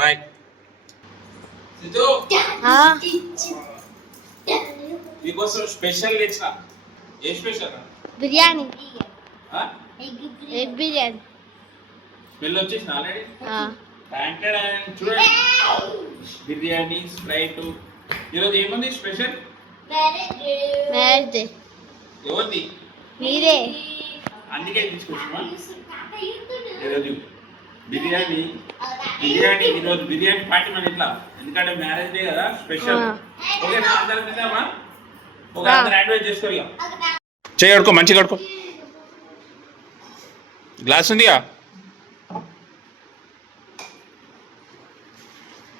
Bye. Siddhu మీకోసం special తెచ్చిన. ఏ special? Biryani, egg biryani. Smell వచ్చేసిన ఆల్రెడీ. చూడండి, బిర్యానీ, స్ప్రైట్. ఈరోజు ఏముంది స్పెషల్? Marriage day. ఎవరిది? మీరే. అందుకే తీసుకొచ్చుమా ఈరోజు బిర్యానీ. బిర్యానీ ఈరోజు బిర్యానీ పార్టీ మన ఇట్లా, ఎందుకంటే మ్యారేజ్ డే కదా స్పెషల్. ఓకేనా? అందరం తిందామా? ఒక అందరు అడ్వైజ్ చేసుకో. ఇక చేయి కడుకో, మంచిగా కడుకో. గ్లాస్ ఉందిగా?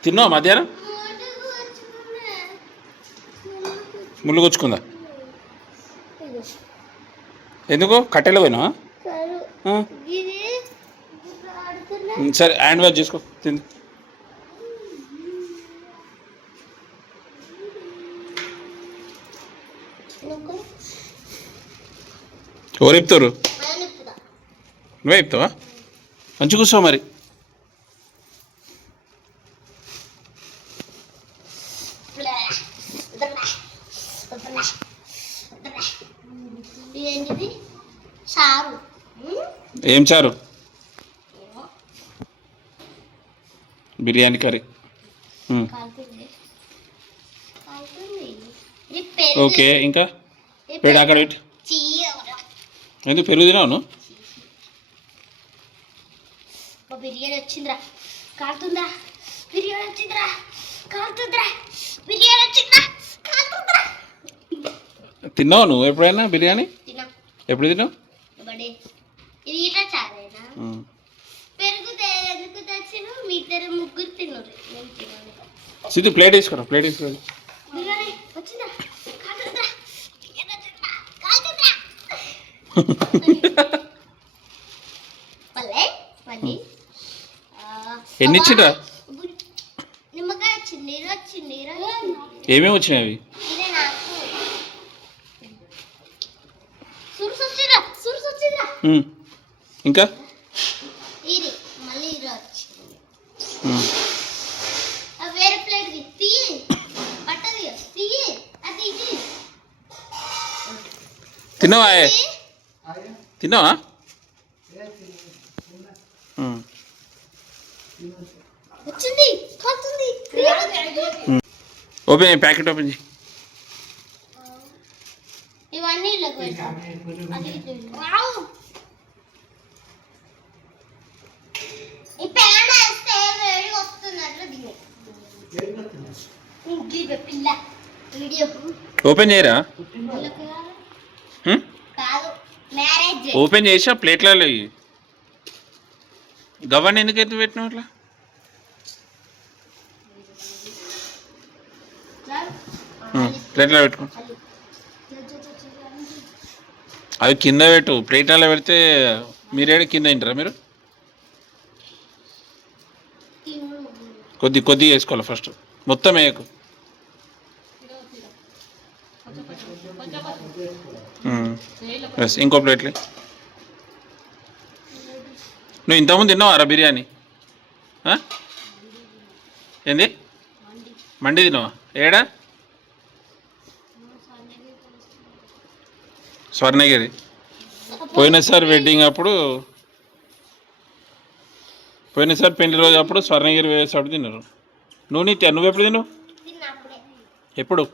తిన్నావా మధ్యాహ్నం? ముళ్ళు గుచ్చుకుందా? ఎందుకు? కట్టెలో పోయినా? సరే, హ్యాండ్ వాష్ చేసుకో. తింది. ఎవరు చెప్తారు? నువ్వే చెప్తావా? మంచి కూర్చో మరి. ఏం చారు? బిర్యానీ కర్రీ. ఓకే, ఇంకా పెడు అక్కడ పెట్టి. ఎందుకు పెరుగు తినావు? బిర్యానీ వచ్చిందిరా, కాలుతుందా? బిర్యానీ వచ్చిందిరా, కాలుతుందిరా. బిర్యానీ వచ్చిందిరా, కాలుతుందిరా. తిన్నావు నువ్వు ఎప్పుడైనా బిర్యానీ? ఎప్పుడు తిన్నావు? ఇది ఇట్లా చాలేనా? పెరుగు ఎందుకు తెచ్చిన? మీ ఇద్దరు ముగ్గురు తిన్నారు. సిద్ధు ప్లేట్ వేసుకోరా, ప్లేట్ వేసుకోరా. బిర్యానీ వచ్చిందా, కాలుతుందిరా. బిర్యానీ వచ్చిందిరా, కాలుతుందిరా. పల్లె మళ్ళీ ఎన్ని ఇచ్చిండ్రా? నిమ్మకాయ వచ్చింది, వచ్చింది. ఏమేమి వచ్చినాయి అవి? ఇంకా వేరే ప్లేట్ తిన్నావా? తిన్నావా? వచ్చింది. ఓపెన్, ప్యాకెట్ ఓపెన్ చేయి. ఇవన్నీ ఓపెన్ చేయరా? ఓపెన్ చేసా ప్లేట్లలో గవ్వని ఎందుకు ఎత్తు పెట్టినావు అట్లా? ప్లేట్లో పెట్టుకో. అవి కింద పెట్టు, ప్లేట్లలో పెడితే మీరేడ కింద తింటారా మీరు? కొద్ది వేసుకోవాలి ఫస్ట్, మొత్తం వేయకు. బస్, ఇంకో ప్లేట్లే. నువ్వు ఇంతకుముందు తిన్నావారా బిర్యానీ? ఏంది? మండి తిన్నావా? ఏడా? స్వర్ణగిరి. పోయినసారి వెడ్డింగ్ అప్పుడు, పోయినసారి పెళ్లి రోజు అప్పుడు స్వర్ణగిరి వేసేటప్పుడు తిన్నారు. నువ్వు నిత్య, నువ్వు ఎప్పుడు తిన్నావు? ఎప్పుడు?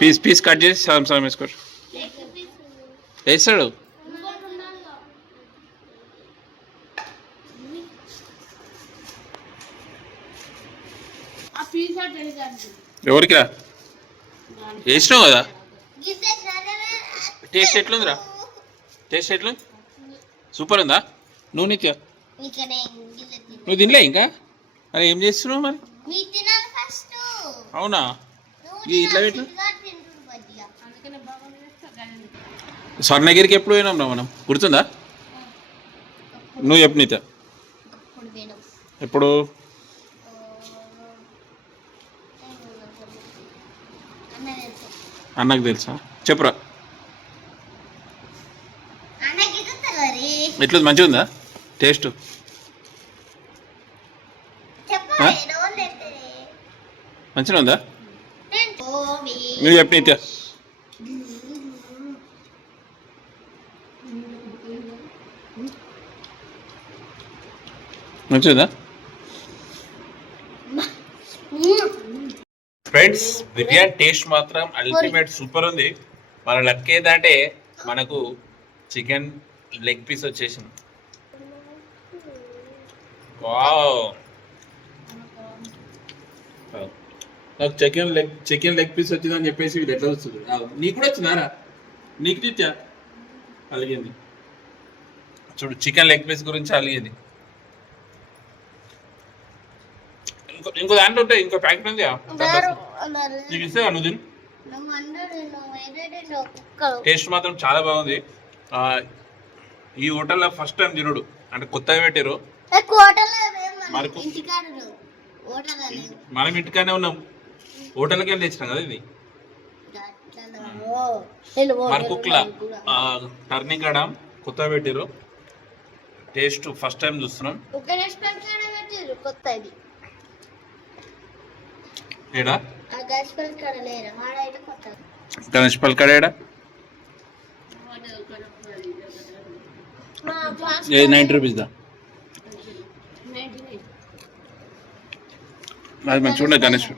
పీస్ కట్ చేసి సగం వేసుకో. వేస్తాడు. ఎవరికి రా? వేసినావు కదా. టేస్ట్ ఎట్లుందిరా? టేస్ట్ ఎట్లుంది? సూపర్ ఉందా? నువ్వు నిత్య నువ్వు తినలే ఇంకా? మరి ఏం చేస్తున్నావు మరి? అవునా? ఇట్లా పెట్టు. స్వర్ణగిరికి ఎప్పుడు పోయినాం రా మనం, గుర్తుందా? నువ్వు చెప్పు నిత్య. ఎప్పుడు? అన్నకు తెలుసా? చెప్పురా. మరి ఎట్లా మంచిగా ఉందా టేస్ట్? చెప్పాలి రోజు అయితే మంచిగా ఉందా? ఓవి నువ్వు చెప్పు నిత్య. మంచిదా ఫ్రెండ్స్? బిర్యానీ టేస్ట్ మాత్రం అల్టిమేట్ సూపర్ ఉంది. మన లక్ ఏంటంటే మనకు చికెన్ లెగ్ పీస్ వచ్చేసింది. వావ్, నాకు చికెన్ లెగ్ పీస్ వచ్చిందని చెప్పేసి వీళ్ళు ఎట్లా వస్తుంది? నీకు కూడా వచ్చిందారా? నీకు నిత్య అలిగింది చూడు, చికెన్ లెగ్ పీస్ గురించి అలిగింది. ఇంకో దాంట్లో ఉంటాయి, ఇంకో ప్యాకెట్ ఉంది. నీకు ఇస్తే నువ్వు తిను. టేస్ట్ మాత్రం చాలా బాగుంది. ఈ హోటల్లో ఫస్ట్ టైం తినుడు, అంటే కొత్తగా పెట్టారు. మనం ఇంటికానే ఉన్నాం, హోటల్కి వెళ్ళి తెచ్చినాం కదా ఇది. మరకుక్ల టర్నింగ్ కాడ కొత్తగా పెట్టారు. టేస్ట్ ఫస్ట్ టైం చూస్తున్నాం. ఏడా గణేష్ పల్ కాడ ఏడా? 90 రూపీస్ దా. అది మంచిగా ఉండే గణేష్.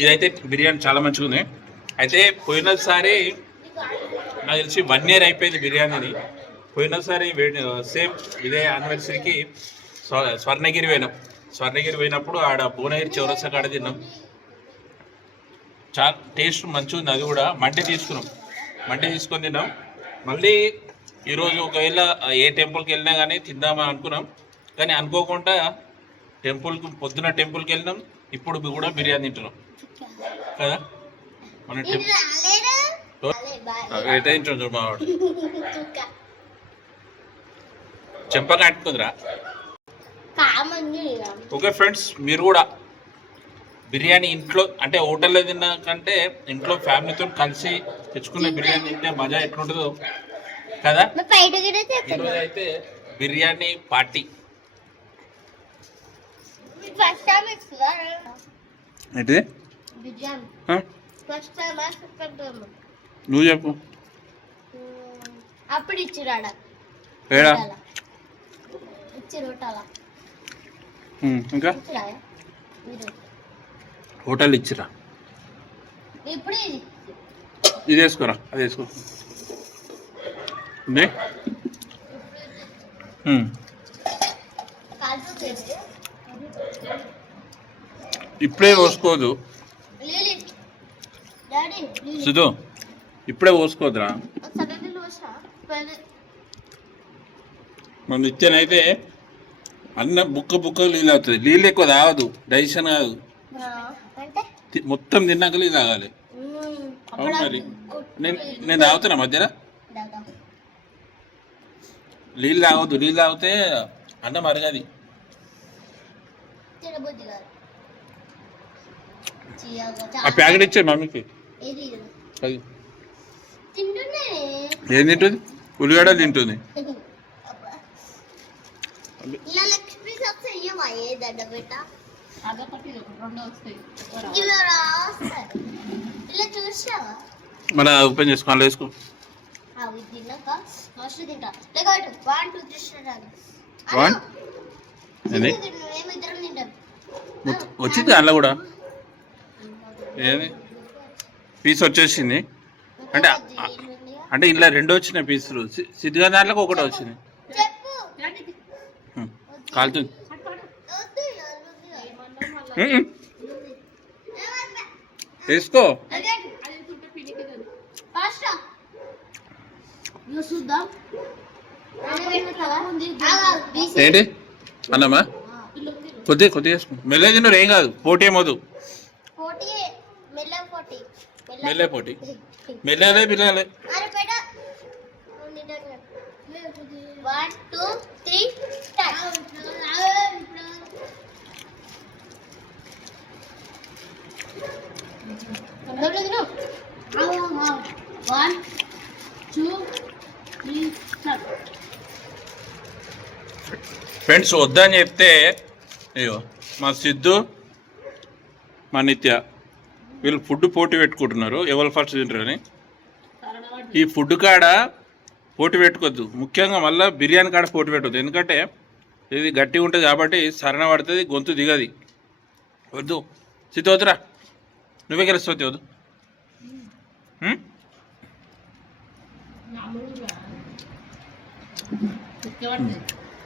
ఇదైతే బిర్యానీ చాలా మంచిగా ఉంది. అయితే పోయినసారి నాకు తెలిసి 1 year అయిపోయింది బిర్యానీని. పోయినసారి సేమ్ ఇదే యానివర్సరీకి స్వర్ణగిరి పోయినప్పుడు ఆడ భువనగిరి చౌరస్తా కాడ తిన్నాం. చాలా టేస్ట్ మంచిగా ఉంది. అది కూడా మండి తీసుకొని తిన్నాం. మళ్ళీ ఈరోజు ఒకవేళ ఏ టెంపుల్కి వెళ్ళినా కానీ తిందామని అనుకున్నాం, కానీ అనుకోకుండా పొద్దున టెంపుల్కి వెళ్ళినాం, ఇప్పుడు కూడా బిర్యానీ తింటున్నాం కదా. మన ఎట్లా తింటుండ్రు మా వాడు, చెంపగా అంటుకుందిరా. ఓకే ఫ్రెండ్స్, మీరు కూడా బిర్యానీ ఇంట్లో అంటే హోటల్లో తిన్నా కంటే ఇంట్లో ఫ్యామిలీతో కలిసి తెచ్చుకునే బిర్యానీ తింటే మజా ఎట్లుంటుందో కదా. ఈరోజు అయితే బిర్యానీ పార్టీ. ఏంటిది? నువ్వు చెప్పు. అప్పుడు ఇచ్చిరాడా ఇంకా హోటల్ ఇచ్చిరా. ఇది వేసుకోరా, అది వేసుకో. ఇప్పుడే పోసుకోదు సుధు, ఇప్పుడే పోసుకోదురా. మన నిత్యనైతే అన్న బుక్క నీళ్ళు అవుతుంది. నీళ్ళు ఎక్కువ తాగదు, డైజెషన్ కాదు. మొత్తం తిన్నాక నీళ్ళు తాగాలి. అవును మరి, నేను తాగుతున్నా మధ్యలో. నీళ్ళు తాగొద్దు, నీళ్ళు తాగితే అన్నం అరగది. ఆ ప్యాకెట్ ఇచ్చే మమ్మీకి. అది ఏం తింటుంది? ఉల్లిగడ్డ తింటుంది. మన ఓపెన్ చేసుకో, అందులో వేసుకో. వచ్చింది అందులో కూడా. ఏమి పీస్ వచ్చేసింది అంటే అంటే ఇలా 2 వచ్చినాయి పీసులు. సిద్ధిగా దాంట్లోకి ఒకటే వచ్చింది. కాలుతుంది. వేసుకో. ఏంటి అన్నమ్మా? కొద్దిగా వేసుకో. మెల్ల తిన్నారు, ఏం కాదు. పోటీ ఏమోదు. మెల్లే పోటీ, మెల్లలే పిల్లలే. 1 2 3 స్టార్ట్. 1 2, 3, start. ఫ్రెండ్స్ వద్దని చెప్తే అయ్యో మా సిద్ధు మా నిత్య వీళ్ళు ఫుడ్ పోటీ పెట్టుకుంటున్నారు ఎవరు ఫస్ట్ తింటారని. ఈ ఫుడ్ కాడ పోటీ పెట్టుకోవద్దు, ముఖ్యంగా మళ్ళీ బిర్యానీ కాడ పోటీ పెట్టవద్దు. ఎందుకంటే ఇది గట్టిగా ఉంటుంది కాబట్టి సరణ పడుతుంది, గొంతు దిగది. వద్దు సిద్ధు, వద్దురా, నువ్వే గెలుస్తావు వద్దు.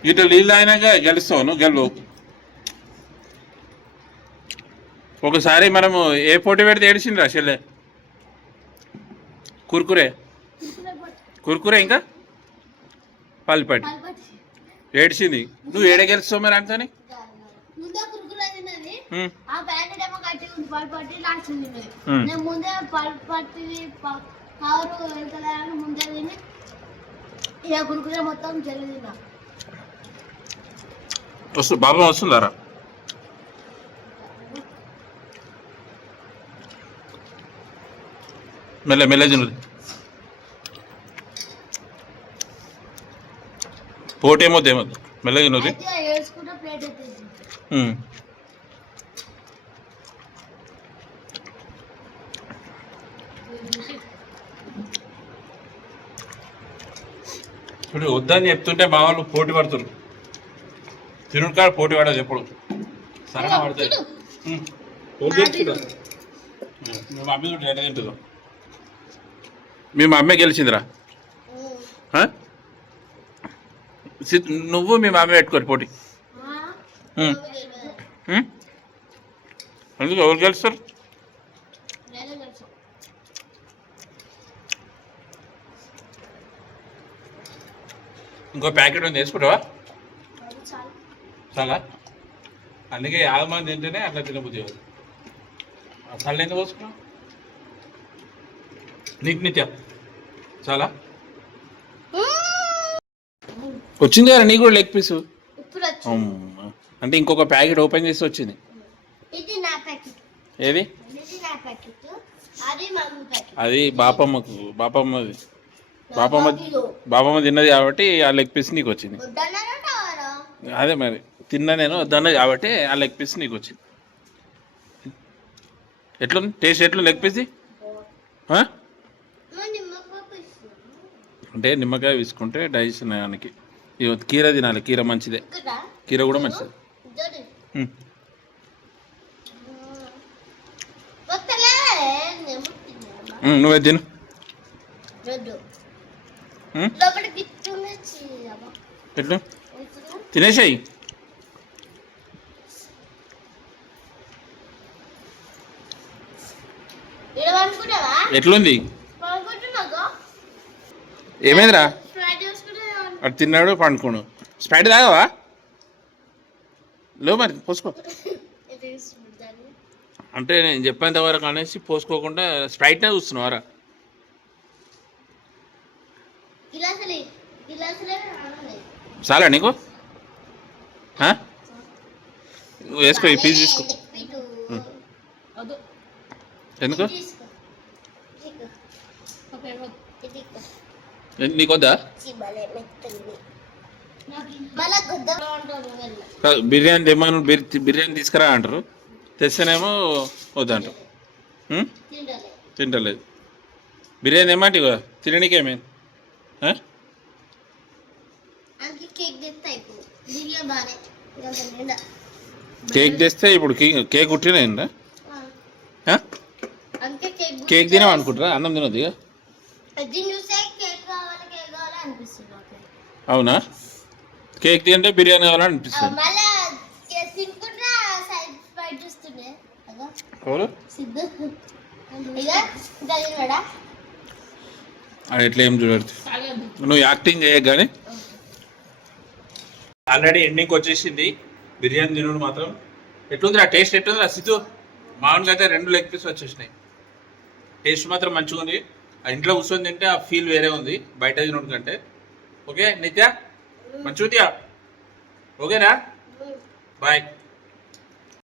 ఇటు నీళ్ళు అయినాక గెలుస్తావు, నువ్వు గెలవు. ఒకసారి మనము ఏ పోటీ పెడితే ఏడిచిండ్రా చెల్లె? కుర్కురే ఇంకా పల్లిపట్టి ఏడిచింది. నువ్వు ఏడ గెలుస్తావు మరి అంతని? బాబా వస్తుందారా? మెల్ల మెల్ల తిన్నది. పోటీ ఏమొద్దు ఏమొద్దు, మెల్లగా తిన్నది. ఇప్పుడు వద్దని చెప్తుంటే మా వాళ్ళు పోటీ పడుతున్నారు. తినుడు కాడ పోటీ పడదు ఎప్పుడు, సరణ పడుతుంది. మీ మమ్మీ కూడా ఎట్లా తింటుందో. మీ మమ్మీ గెలిచిందిరా. నువ్వు మీ మమ్మీ పెట్టుకోరు పోటీ. అందుకు ఎవరు గెలుస్తారు? ఇంకో ప్యాకెట్ ఉంది, వేసుకుంటావా? చాలా, అందుకే 5 మంది తింటేనే అట్లా తినబుద్ధి అవుతుంది. చల్ల ఎందుకు పోసుకున్నావు? నీకు నిత్య చాలా వచ్చింది కదా నీకు కూడా లెగ్ పీసు. అంటే ఇంకొక ప్యాకెట్ ఓపెన్ చేసి వచ్చింది. ఏది? అది బాపమ్మకు, బాపమ్మది. బాపమ్మ తిన్నది కాబట్టి ఆ లెగ్ పీస్ నీకు వచ్చింది. అదే మరి తిన్నా నేను వద్దన్నది కాబట్టి ఆ లెగ్ పీస్ నీకు వచ్చింది. ఎట్లుంది టేస్ట్? ఎట్లా లెగ్ పీస్? అంటే నిమ్మకాయ వేసుకుంటే డైజెషన్ అయ్యానికి. కీర తినాలి, కీర మంచిదే, కీర కూడా మంచిది. నువ్వే తిను. ఎట్లా తినేసాయి? ఎట్లుంది? ఏమైందిరా? అటు తిన్నాడు పండుకోడు. స్ప్రైట్ తాగవా? లేవు మరి పోసుకో. అంటే నేను చెప్పేంత వరకు అనేసి పోసుకోకుండా స్ప్రైట్నే చూస్తున్నావారా? చాలా నీకు నువ్వు వేసుకో, ఈ పీస్ తీసుకో. ఎందుకు నీకొద్దా? బిర్యానీ తెమ్మను, బిర్యానీ తీసుకురా అంటారు, తెస్తేనేమో వద్దంటారు. తింటలేదు. బిర్యానీ ఏమంటే తిననీకేమే. కేక్ తెస్తే ఇప్పుడు కేక్ ఉట్టినా? కేక్ తినాం అనుకుంటారా? అన్నం తినొద్దు ఇక. అవునా? కేక్ తింటే బిర్యానీ కావాలని అనిపిస్తుంది. అది ఎట్లా ఏం చూడదు, నువ్వు యాక్టింగ్ చేయ. కానీ ఆల్రెడీ ఎండింగ్కి వచ్చేసింది బిర్యానీ తినడం మాత్రం. ఎట్లుంది ఆ టేస్ట్? ఎట్లుంది ఆ సిద్ధు? మామూలుగా అయితే 2 లెగ్ పీస్ వచ్చేసినాయి. టేస్ట్ మాత్రం మంచిగా ఉంది. ఆ ఇంట్లో కూర్చొని తింటే ఆ ఫీల్ వేరే ఉంది బయట తినడం కంటే. ఓకే నిత్య, మంచిగా ఓకేనా? బాయ్.